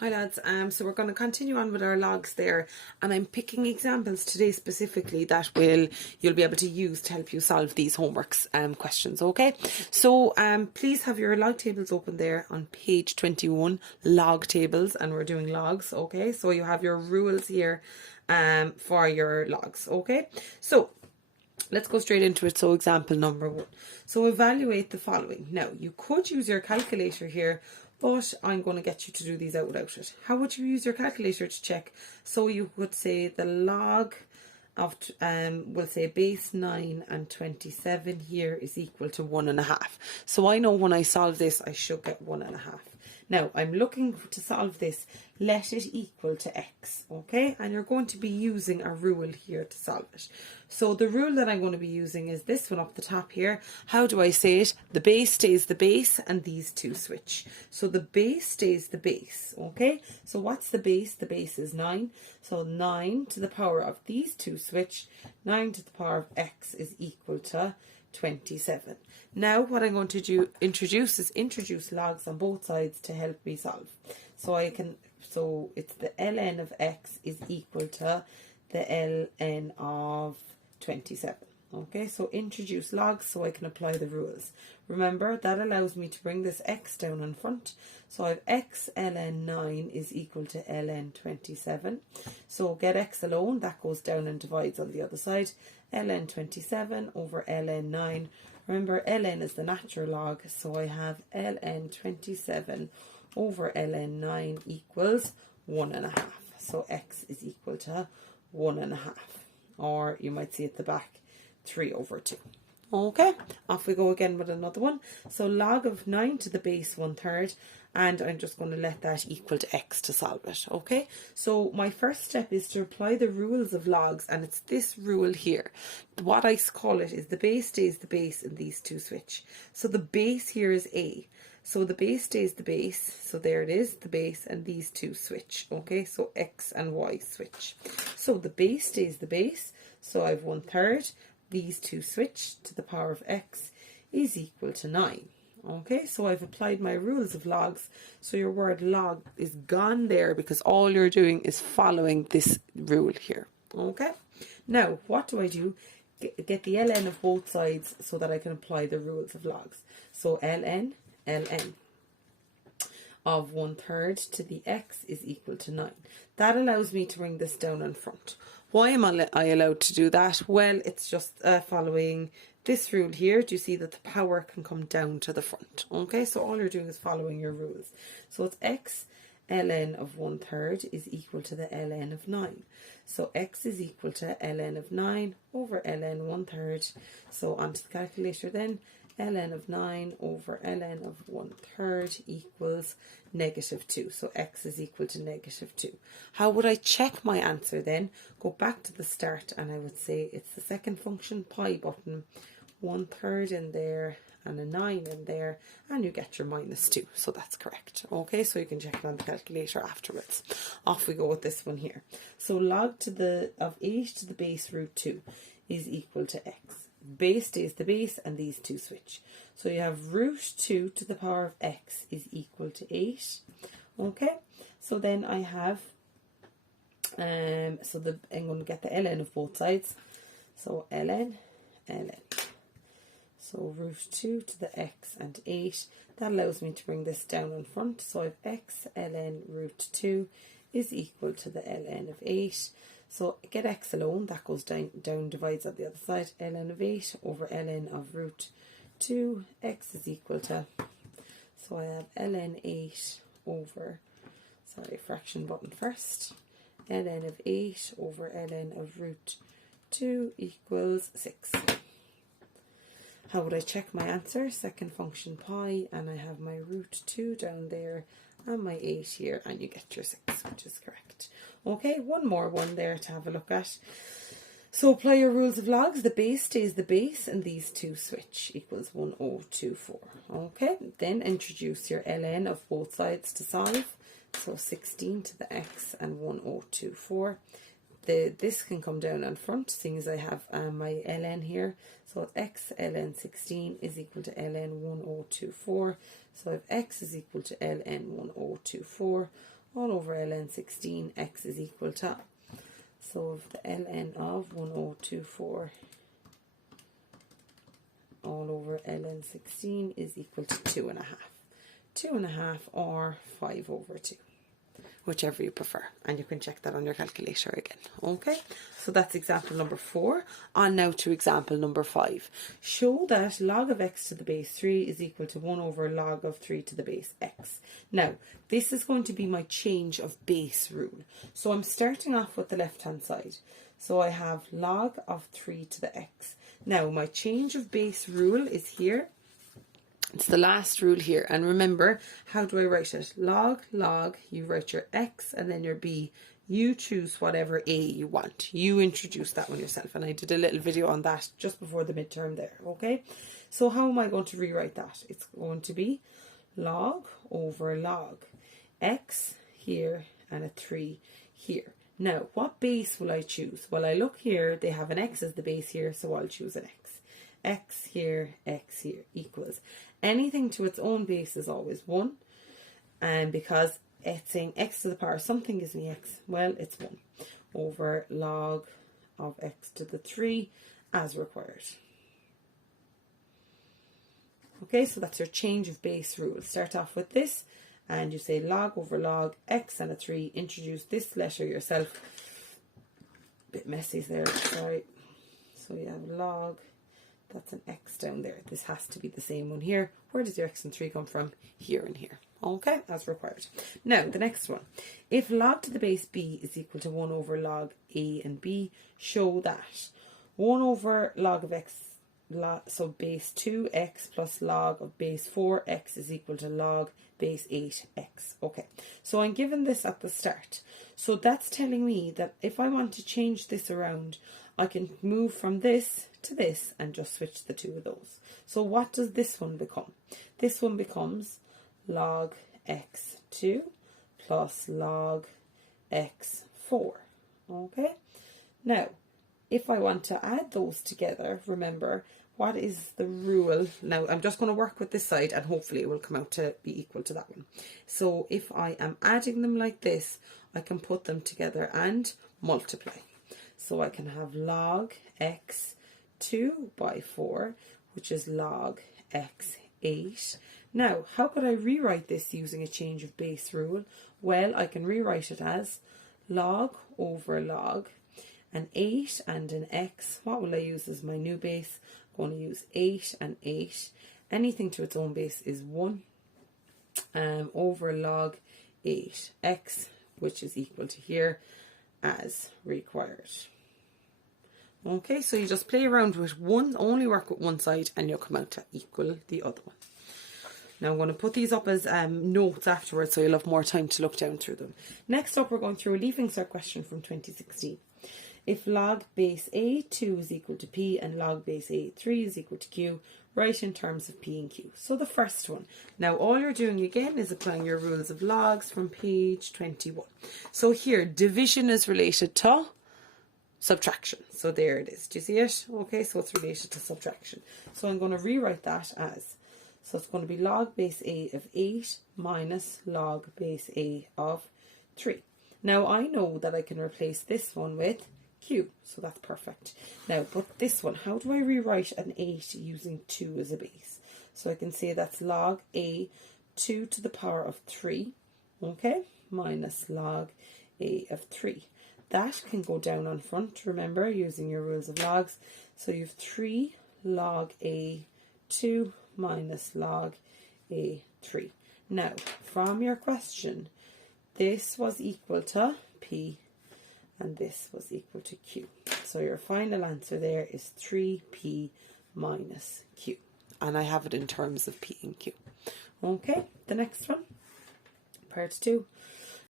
Hi lads, so we're going to continue on with our logs there, and I'm picking examples today specifically that you'll be able to use to help you solve these homeworks questions, okay? So please have your log tables open there on page 21, log tables, and we're doing logs, okay? So you have your rules here for your logs, okay? So let's go straight into it. So example number 1. So evaluate the following. Now, you could use your calculator here, but I'm going to get you to do these out without it. How would you use your calculator to check? So you would say the log of, we'll say base 9 and 27 here is equal to 1.5. So I know when I solve this, I should get 1.5. Now, I'm looking to solve this. Let it equal to x, okay? And you're going to be using a rule here to solve it. So the rule that I'm going to be using is this one up the top here. How do I say it? The base stays the base and these two switch. So the base stays the base, okay? So what's the base? The base is 9. So 9 to the power of these two switch. 9 to the power of x is equal to 27. Now what I'm going to introduce logs on both sides to help me solve. So it's the ln of x is equal to the ln of 27. Okay, so introduce logs so I can apply the rules. Remember, that allows me to bring this x down in front. So I have x ln 9 is equal to ln 27. So get x alone, that goes down and divides on the other side. ln 27 over ln 9. Remember, ln is the natural log, so I have ln 27 over ln 9 equals 1.5. So x is equal to 1.5. Or you might see at the back, 3 over 2. Okay, off we go again with another one. So log of 9 to the base 1/3, and I'm just going to let that equal to x to solve it. Okay, so my first step is to apply the rules of logs, and it's this rule here. What I call it is the base stays the base and these two switch. So the base here is a. So the base stays the base, so there it is, the base, and these two switch, okay? So x and y switch. So the base stays the base, so I have 1/3. These two switch to the power of x is equal to 9. Okay, so I've applied my rules of logs. So your word log is gone there because all you're doing is following this rule here. Okay, now what do? Get the ln of both sides so that I can apply the rules of logs. So ln of 1/3 to the x is equal to 9. That allows me to bring this down in front. Why am I allowed to do that? Well, it's just following this rule here. Do you see that the power can come down to the front? Okay, so all you're doing is following your rules. So it's x ln of 1/3 is equal to the ln of 9. So x is equal to ln of 9 over ln 1/3. So onto the calculator then. ln of 9 over ln of 1/3 equals -2. So x is equal to -2. How would I check my answer then? Go back to the start and I would say it's the second function, pi button, 1/3 in there and a 9 in there, and you get your -2. So that's correct. Okay, so you can check it on the calculator afterwards. Off we go with this one here. So log of 8 to the base root 2 is equal to x. Base stays the base and these two switch. So you have root 2 to the power of x is equal to 8. Okay, so then I have, I'm going to get the ln of both sides. So ln. So root 2 to the x and 8. That allows me to bring this down in front. So I have x ln root 2 is equal to the ln of 8. So get x alone, that goes down, divides on the other side. ln of 8 over ln of root 2, x is equal to, so I have ln 8 over, fraction button first, ln of 8 over ln of root 2 equals 6. How would I check my answer? Second function pi, and I have my root 2 down there and my 8 here, and you get your 6, which is correct. Okay, one more one there to have a look at. So apply your rules of logs. The base stays the base and these two switch equals 1024. Okay, then introduce your ln of both sides to solve. So 16 to the x and 1024. This can come down in front, seeing as I have my ln here. So x ln 16 is equal to ln 1024. So if x is equal to ln 1024 all over ln 16 x is equal to, so the ln of 1024 all over ln 16 is equal to 2.5. 2.5 or 5 over 2. Whichever you prefer, and you can check that on your calculator again. Okay, so that's example number 4. On now to example number 5. Show that log of x to the base 3 is equal to 1 over log of 3 to the base x. Now, this is going to be my change of base rule. So I'm starting off with the left hand side. So I have log of 3 to the x. Now, my change of base rule is here. It's the last rule here, and remember, how do I write it? Log, you write your x and then your b. You choose whatever a you want. You introduce that one yourself, and I did a little video on that just before the midterm there, okay? So how am I going to rewrite that? It's going to be log over log. X here and a 3 here. Now, what base will I choose? Well, I look here, they have an x as the base here, so I'll choose an x. X here equals. Anything to its own base is always 1. And because it's saying x to the power something gives me x, well, it's 1 over log of x to the 3 as required. Okay, so that's your change of base rule. Start off with this, and you say log over log x and a 3. Introduce this letter yourself. Bit messy there, sorry. So you have log. That's an x down there. This has to be the same one here. Where does your x and 3 come from? Here and here. Okay, as required. Now, the next one. If log to the base b is equal to 1 over log a and b, show that 1 over log of x, so base 2x plus log of base 4x is equal to log base 8x. Okay, so I'm given this at the start. So that's telling me that if I want to change this around, I can move from this to this and just switch the two of those. So what does this one become? This one becomes log x2 plus log x4. Okay, now if I want to add those together, remember, what is the rule? Now I'm just going to work with this side and hopefully it will come out to be equal to that one. So if I am adding them like this, I can put them together and multiply. So I can have log x2 by 4, which is log x8. Now, how could I rewrite this using a change of base rule? Well, I can rewrite it as log over log, an 8 and an x. What will I use as my new base? I'm going to use 8 and 8. Anything to its own base is 1 over log 8x, which is equal to here as required. Okay, so you just play around with one, only work with one side, and you'll come out to equal the other one. Now I'm going to put these up as notes afterwards, so you'll have more time to look down through them. Next up, we're going through a leaving cert question from 2016. If log base A2 is equal to P and log base A3 is equal to Q, write in terms of P and Q. So the first one. Now all you're doing again is applying your rules of logs from page 21. So here, division is related to subtraction. So there it is. Do you see it? Okay, so it's related to subtraction. So I'm going to rewrite that as, so it's going to be log base A of 8 minus log base A of 3. Now I know that I can replace this one with Q, so that's perfect. Now, but this one, how do I rewrite an 8 using 2 as a base? So I can say that's log A 2 to the power of 3, okay, minus log A of 3. That can go down on front, remember, using your rules of logs. So you have 3 log A2 minus log A3. Now, from your question, this was equal to P and this was equal to Q. So your final answer there is 3P minus Q. And I have it in terms of P and Q. Okay, the next one, part 2.